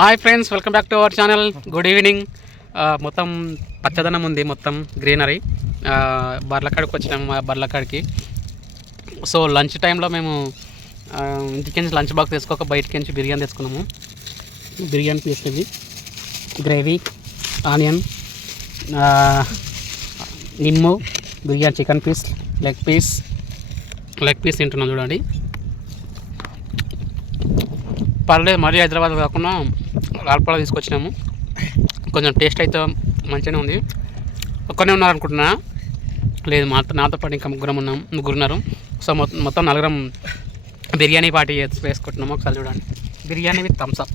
Hi friends welcome back to our channel good evening మొత్తం పచ్చదనం ఉంది మొత్తం గ్రీనరీ uh, బర్లకాడికి వచ్చినాము మా బర్లకాడికి. సో లంచ్ టైంలో మేము uh, ఇంటికి నుంచి లంచ్ బాక్స్ తెచ్చుకోక బయటికి నుంచి బిర్యానీ తెచ్చుకున్నాము. బిర్యానీ పీస్ ఇది గ్రేవీ ఆనియన్ నిమ్ము biryani chicken piece leg piece leg piece తింటున్నాం చూడండి. పర్లేదు మరీ హైదరాబాద్ కాకుండా లాల్పాల తీసుకొచ్చినాము. కొంచెం టేస్ట్ అయితే మంచిగానే ఉంది. ఒక్కనే ఉన్నారనుకుంటున్నా. లేదు మా నాతో పాటు ఇంకా ముగ్గురం ఉన్నాం. ముగ్గురు ఉన్నారు. సో మొత్తం మొత్తం నలుగురం బిర్యానీ పార్టీ వేసుకుంటున్నాము. ఒకసారి చూడండి. బిర్యానీ విత్ థమ్స్అప్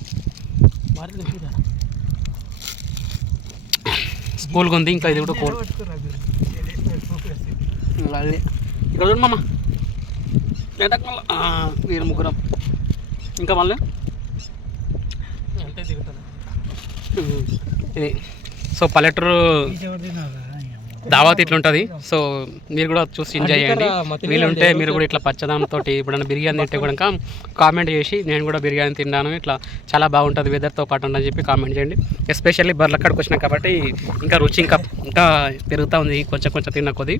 స్కూల్గా ఉంది. ఇంకా ఇది కూడా కోల్ ఇక్కడ చూడు మామ. వీరు ముగ్గురం. ఇంకా మళ్ళీ ఇది. సో పల్లెటూరు దావత్ ఇట్లా ఉంటుంది సో మీరు కూడా చూసి ఎంజాయ్ చేయండి. వీలుంటే మీరు కూడా ఇట్లా పచ్చదనంతో ఇప్పుడు బిర్యానీ తింటే కూడా కామెంట్ చేసి నేను కూడా బిర్యానీ తిన్నాను. ఇట్లా చాలా బాగుంటుంది వెదర్తో పాటు అని చెప్పి కామెంట్ చేయండి. ఎస్పెషల్లీ బర్లక్కడికి వచ్చినా కాబట్టి ఇంకా రుచి ఇంకా ఇంకా పెరుగుతూ ఉంది. కొంచెం కొంచెం తిన్న కొద్దీ.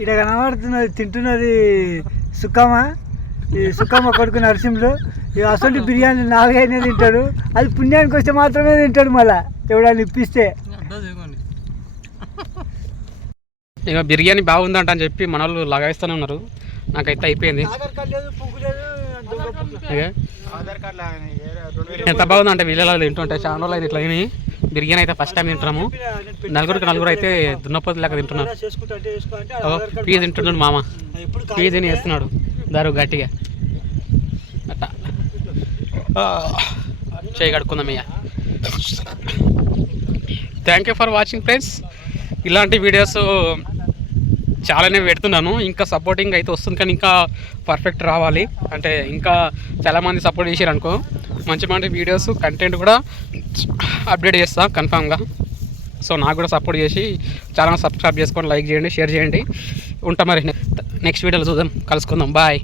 ఇక్కడ కనబడుతున్నది తింటున్నది సుక్కమ్మ ఈ సుక్కమ్మ కొడుకు నరసింహులు అసలు బిర్యానీ నాలుగైనా తింటాడు. అది పుణ్యానికి వస్తే మాత్రమే తింటాడు మళ్ళా ఎవడని ఇప్పిస్తే. ఇక బిర్యానీ బాగుందంట అని చెప్పి మన వాళ్ళు లగాయిస్తూనే ఉన్నారు. నాకైతే అయిపోయింది. ఎంత బాగుందంటే వీళ్ళలో తింటుంటే చాలా రోజులు అయితే ఇట్లా తిని. బిర్యానీ అయితే ఫస్ట్ టైం తింటున్నాము. నలుగురికి నలుగురు అయితే దున్నపోతు లేక తింటున్నారు. పీ తింటున్నాడు మామ. పీ తిని వేస్తున్నాడు దారు గట్టిగా. అట్లా చేయి కడుక్కుందాం ఇక thank you for watching friends ఇలాంటి వీడియోస్ చాలానే పెడుతున్నాను. ఇంకా సపోర్టింగ్ అయితే వస్తుంది కానీ ఇంకా పర్ఫెక్ట్ రావాలి. అంటే ఇంకా చాలామంది సపోర్ట్ చేశారు అనుకో. మంచి మంచి వీడియోస్ కంటెంట్ కూడా అప్డేట్ చేస్తా కన్ఫామ్గా సో నాకు కూడా సపోర్ట్ చేసి ఛానల్ సబ్స్క్రైబ్ చేసుకొని లైక్ చేయండి షేర్ చేయండి. ఉంటా మరి. నెక్స్ట్ వీడియోలో చూద్దాం. కలుసుకుందాం. బాయ్